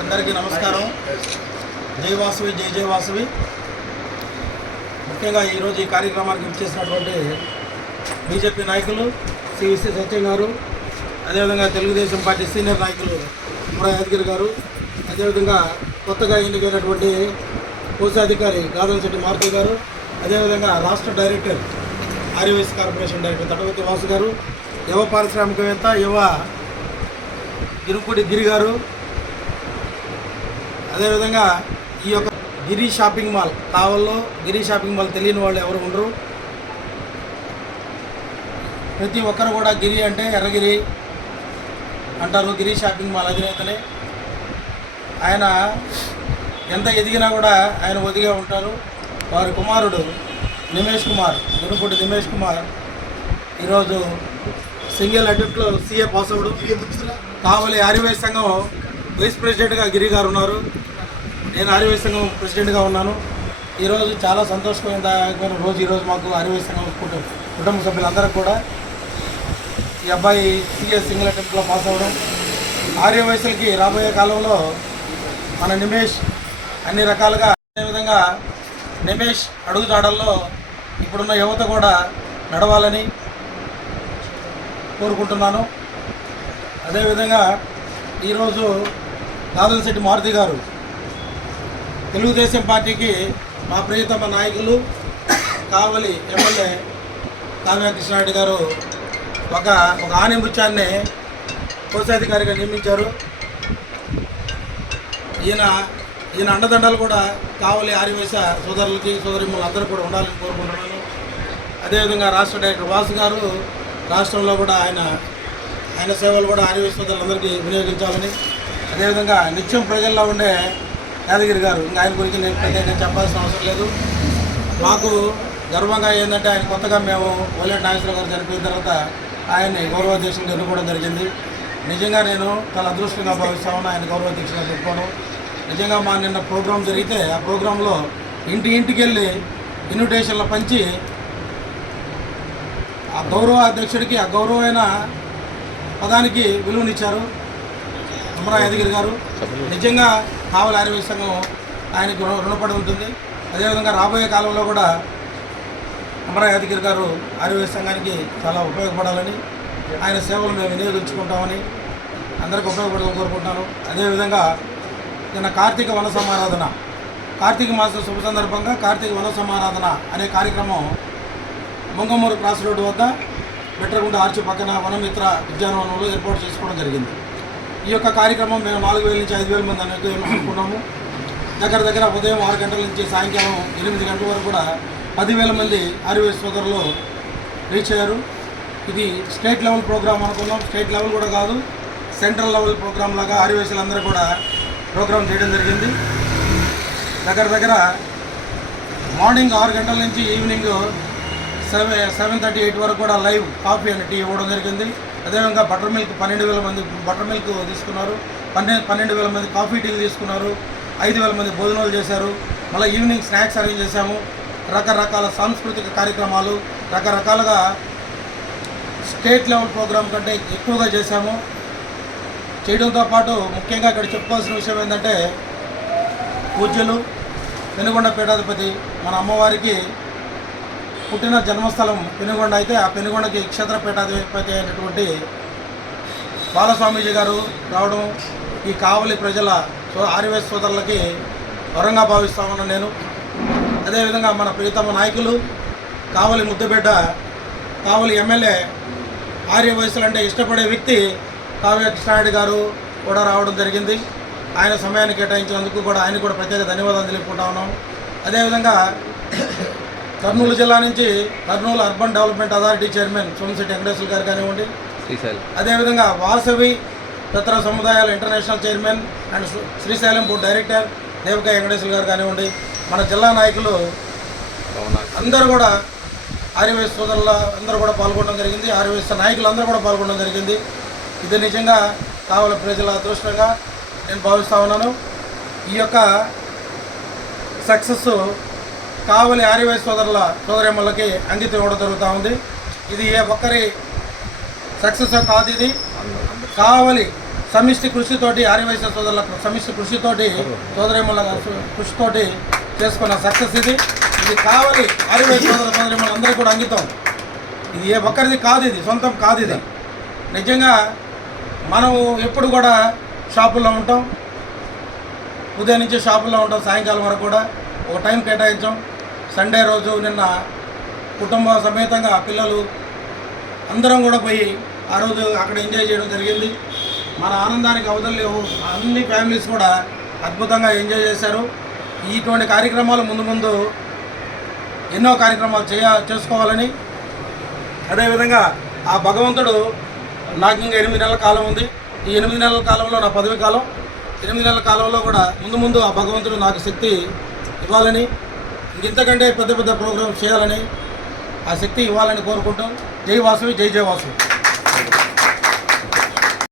అందరికీ నమస్కారం. జై వాసవి, జై జై వాసవి. ముఖ్యంగా ఈరోజు ఈ కార్యక్రమానికి ఇచ్చేసినటువంటి బీజేపీ నాయకులు సివిసి సత్యం గారు, అదేవిధంగా తెలుగుదేశం పార్టీ సీనియర్ నాయకులు మురా యాదగిరి గారు, అదేవిధంగా కొత్తగా ఎన్నికైనటువంటి కోశాధికారి గాదలశెట్టి మారుతి గారు, అదేవిధంగా రాష్ట్ర director Aryavysya corporation director Tatavarthi Vasu గారు, యువ పారిశ్రామికవేత్త యువ గిరుకుడి గిరి గారు, అదేవిధంగా ఈ యొక్క గిరి షాపింగ్ మాల్ కావల్లో గిరి షాపింగ్ మాల్ తెలియని వాళ్ళు ఎవరు ఉండరు. ప్రతి ఒక్కరు కూడా గిరి అంటే ఎర్రగిరి అంటారు. గిరి షాపింగ్ మాల్ అధినేతనే. ఆయన ఎంత ఎదిగినా కూడా ఆయన ఒదిగా ఉంటారు. వారి కుమారుడు నిమేష్ కుమార్, గురుకుడి నిమేష్ కుమార్ ఈరోజు సింగిల్ అటెంప్ట్లో సీఏ పాస్ అవడం. కావలి ఆర్యవైశ్య సంఘం వైస్ ప్రెసిడెంట్గా గిరి గారు ఉన్నారు. నేను ఆర్యవైశ్య సంఘం ప్రెసిడెంట్గా ఉన్నాను. ఈరోజు చాలా సంతోషమైన రోజు. ఈరోజు మాకు ఆర్యవైశ్య సంఘం కుటుంబ సభ్యులందరూ కూడా ఈ అబ్బాయి సీఏ సింగిల్ అటెంప్ట్లో పాస్ అవ్వడం, ఆర్యవైశ్యులకి రాబోయే కాలంలో మన నిమేష్ అన్ని రకాలుగా, అదేవిధంగా నిమేష్ అడుగుజాడల్లో ఇప్పుడున్న యువత కూడా నడవాలని కోరుకుంటున్నాను. అదేవిధంగా ఈరోజు గాదలశెట్టి మారుతి గారు తెలుగుదేశం పార్టీకి మా ప్రియతమ నాయకులు కావలి ఎమ్మెల్యే కావ్య కృష్ణారెడ్డి గారు ఒక ఆనిముత్యాన్ని కోశాధికారిగా నియమించారు. ఈయన అండదండలు కూడా కావలి ఆర్యవైశ్య సోదరులకి సోదరిమ్మలు అందరూ కూడా ఉండాలని కోరుకుంటున్నాను. అదేవిధంగా రాష్ట్ర డైరెక్టర్ వాసు గారు రాష్ట్రంలో కూడా ఆయన సేవలు కూడా ఆర్యవైశ్య సోదరులందరికీ వినియోగించాలని, అదేవిధంగా నిత్యం ప్రజల్లో ఉండే యాదగిరి గారు, ఇంకా ఆయన గురించి నేను ప్రత్యేకంగా చెప్పాల్సిన అవసరం లేదు. మాకు గర్వంగా ఏంటంటే ఆయన కొత్తగా మేము ఓలేటి నాగేశ్వర గారు చనిపోయిన తర్వాత ఆయన్ని గౌరవాధ్యక్షునిగా ఎన్నుకోవడం జరిగింది. నిజంగా నేను చాలా అదృష్టంగా భావిస్తాను ఆయన గౌరవాధ్యక్షునిగా పెట్టుకోవడం. నిజంగా మా నిన్న ప్రోగ్రాం జరిగితే ఆ ప్రోగ్రాంలో ఇంటికి వెళ్ళి ఇన్విటేషన్లు పంచి ఆ గౌరవాధ్యక్షుడికి ఆ గౌరవమైన పదానికి విలువనిచ్చారు మురా యాదగిరి గారు. నిజంగా కావలి ఆర్యవైశ్య సంఘం ఆయనకు రుణపడి ఉంటుంది. అదేవిధంగా రాబోయే కాలంలో కూడా మురా యాదగిరి గారు ఆర్యవైశ్య సంఘానికి చాలా ఉపయోగపడాలని, ఆయన సేవలు మేము వినియోగించుకుంటామని అందరికీ ఉపయోగపడాలని కోరుకుంటున్నాను. అదేవిధంగా నిన్న కార్తీక వన సమారాధన, కార్తీక మాసం శుభ సందర్భంగా కార్తీక వన సమారాధన అనే కార్యక్రమం ముంగమూరు క్రాస్ రోడ్డు వద్ద బెట్రగుంట ఆర్చి పక్కన వనమిత్ర ఉద్యానవనంలో ఏర్పాటు చేసుకోవడం జరిగింది. ఈ యొక్క కార్యక్రమం మేము 4,000 నుంచి 5,000 మంది అనుకున్నాము. దగ్గర ఉదయం 6 గంటల నుంచి సాయంకాలం 8 గంటల వరకు కూడా 10,000 మంది ఆర్యవైశ్య సోదరులు రీచ్ అయ్యారు. ఇది స్టేట్ లెవెల్ ప్రోగ్రామ్ అనుకున్నాం. స్టేట్ లెవెల్ కూడా కాదు, సెంట్రల్ లెవెల్ ప్రోగ్రామ్ లాగా ఆర్యవైశ్యులందరూ కూడా ప్రోగ్రామ్ చేయడం జరిగింది. దగ్గర మార్నింగ్ 6 గంటల నుంచి ఈవినింగ్ 7:30-8 వరకు కూడా లైవ్ కాఫీ అండ్ టీ ఇవ్వడం జరిగింది. అదేవిధంగా బటర్ మిల్క్ 12,000 మంది బటర్ మిల్క్ తీసుకున్నారు, 12,000 మంది కాఫీ టీలు తీసుకున్నారు, 5,000 మంది భోజనాలు చేశారు. మళ్ళీ ఈవినింగ్ స్నాక్స్ అరేంజ్ చేశాము. రకరకాల సాంస్కృతిక కార్యక్రమాలు రకరకాలుగా స్టేట్ లెవెల్ ప్రోగ్రాం కంటే ఎక్కువగా చేశాము. చేయడంతో పాటు ముఖ్యంగా ఇక్కడ చెప్పుకోవాల్సిన విషయం ఏంటంటే, పూజ్యులు పెనుగొండ పీఠాధిపతి మన అమ్మవారికి పుట్టిన జన్మస్థలం పెనుగొండ అయితే, ఆ పెనుగొండకి క్షేత్ర పీఠాధిపతి అయినటువంటి బాలస్వామీజీ గారు రావడం ఈ కావలి ప్రజల ఆర్యవైశ్య సోదరులకి వరంగా భావిస్తామన్న నేను. అదేవిధంగా మన ప్రియతమ నాయకులు కావలి ముద్దుబిడ్డ, కావలి ఎమ్మెల్యే, ఆర్యవైశ్యులు అంటే ఇష్టపడే వ్యక్తి కావ్య కృష్ణారెడ్డి గారు కూడా రావడం జరిగింది. ఆయన సమయాన్ని కేటాయించినందుకు కూడా ఆయన కూడా ప్రత్యేక ధన్యవాదాలు తెలుపుకుంటా ఉన్నాం. అదేవిధంగా కర్నూలు జిల్లా నుంచి Kurnool urban development authority chairman Somisetti Venkateswara గారు కానివ్వండి, అదేవిధంగా వాసవి పితర సముదాయాల international chairman and Srisailam board director Devakaya Venkateswara గారు కానివ్వండి, మన జిల్లా నాయకులు అందరూ కూడా ఆర్యవైశ్య సోదరుల అందరూ కూడా పాల్గొనడం జరిగింది. ఆర్యవైశ్య నాయకులు అందరూ కూడా పాల్గొనడం జరిగింది. ఇది నిజంగా కావలి ప్రజల అదృష్టంగా నేను భావిస్తూ ఉన్నాను. ఈ యొక్క సక్సెస్ కావలి ఆర్యవైశ్య సోదరిమ్మలకి అంకితం ఇవ్వడం జరుగుతూ ఉంది. ఇది ఏ ఒక్కరి సక్సెస్ కాదు, ఇది కావలి సమిష్టి కృషితోటి ఆర్యవైశ్య సోదరుల సమిష్టి కృషితోటి సోదరిమల కృషితోటి చేసుకున్న సక్సెస్ ఇది కావాలి. ఆర్యవైశ్య సోదరిమల అందరికీ కూడా అంకితం. ఇది ఏ ఒక్కరిది కాదు, ఇది సొంతం కాదు. ఇది నిజంగా మనం ఎప్పుడు కూడా షాపుల్లో ఉంటాం, ఉదయం నుంచి షాపుల్లో ఉంటాం, సాయంకాలం వరకు కూడా ఒక టైం కేటాయించాం. సండే రోజు నిన్న కుటుంబ సమేతంగా పిల్లలు అందరం కూడా పోయి ఆ రోజు అక్కడ ఎంజాయ్ చేయడం జరిగింది. మన ఆనందానికి అవధులు లేవు. అన్ని ఫ్యామిలీస్ కూడా అద్భుతంగా ఎంజాయ్ చేశారు. ఇటువంటి కార్యక్రమాలు ముందు ముందు ఎన్నో కార్యక్రమాలు చేసుకోవాలని, అదేవిధంగా ఆ భగవంతుడు నాకు ఇంకా 8 నెలల కాలం ఉంది. ఈ 8 నెలల కాలంలో నా పదవి కాలం, 8 నెలల కాలంలో కూడా ముందు ఆ భగవంతుడు నాకు శక్తి ఇవ్వాలని, ఇంతకంటే పెద్ద ప్రోగ్రామ్స్ చేయాలని, ఆ శక్తి ఇవ్వాలని కోరుకుంటాం. జై వాసవి, జై జయ వాసవి.